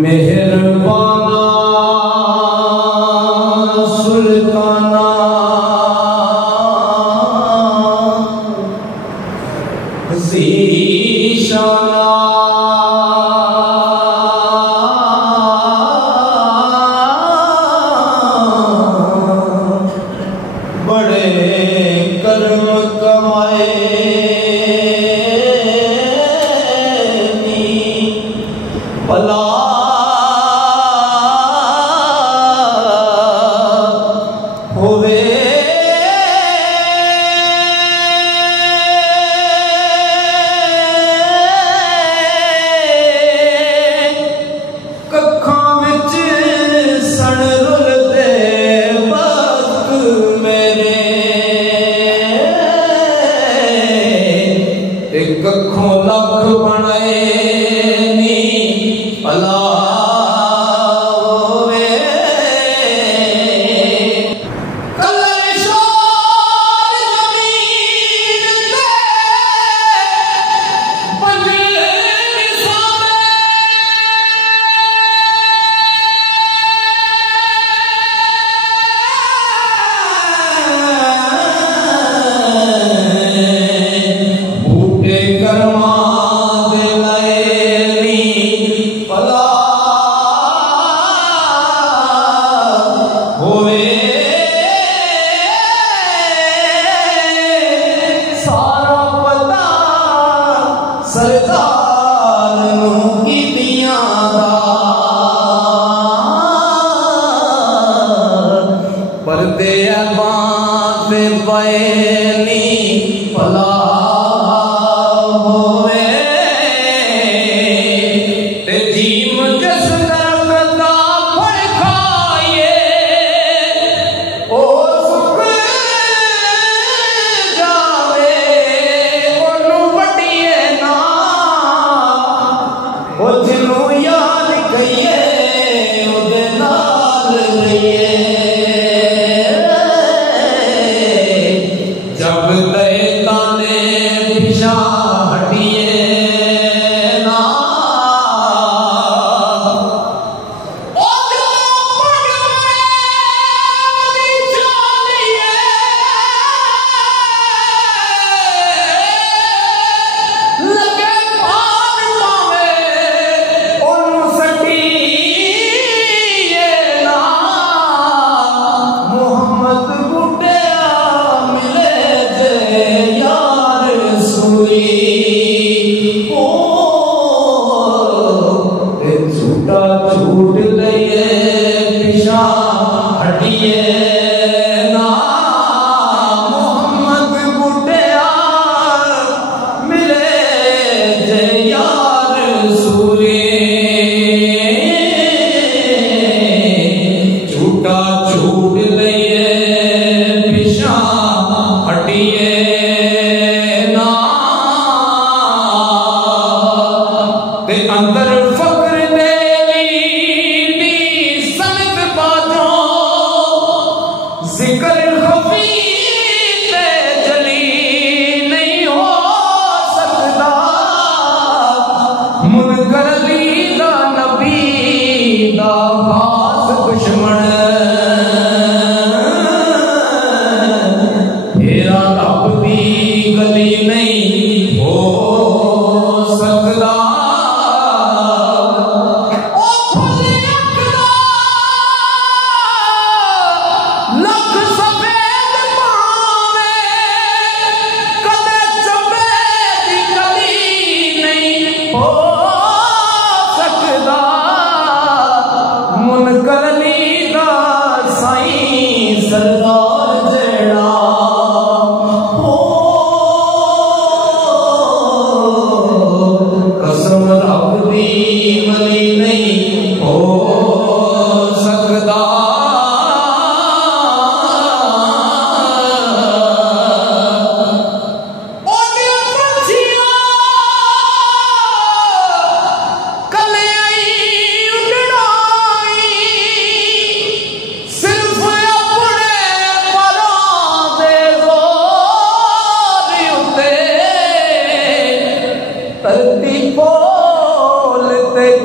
मेहरबाना सुल्ताना ज़ीशाना बड़े कर्म कमाए भला होवे कखां विच सण रुलदे वक्त मेरे ते कखों लख बनाए नी भला सरदार की दिया पर्दे बात पैनी भला होवे ते जीम किस दर्द का फल खाए ओ सुख जावे ओनू वड्डिए ना ओ जिनू याद करिए ओदे नाल रहिए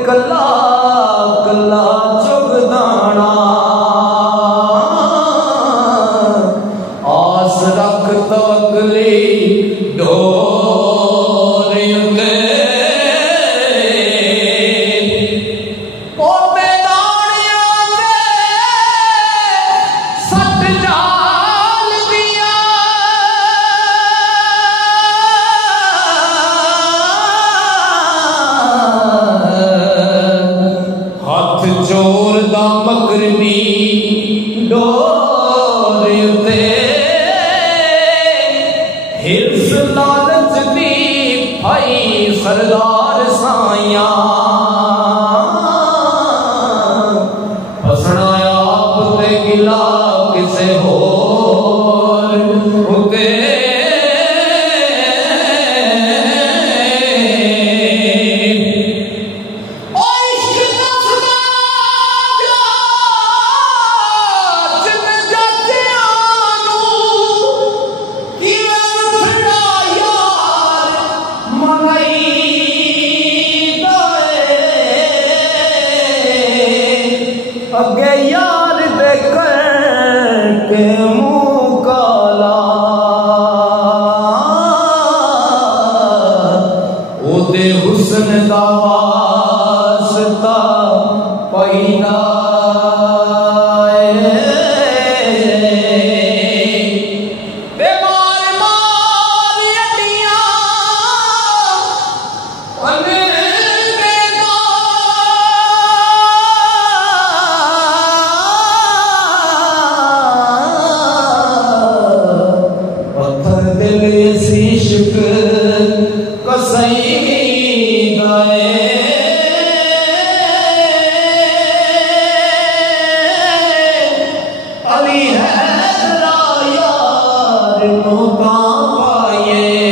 कला कला चुगदाना आस रख तवकली डोर उते जोर दा मगरबी डोर उते हिर्स लालच दी भाई सरदार साया फसना आप ते गिला किसे होर उते अगे यार दे के मुँह काला ओदे हुस्न दा वास्ता पैदा इश्क कसई गए अली है यार नो पाए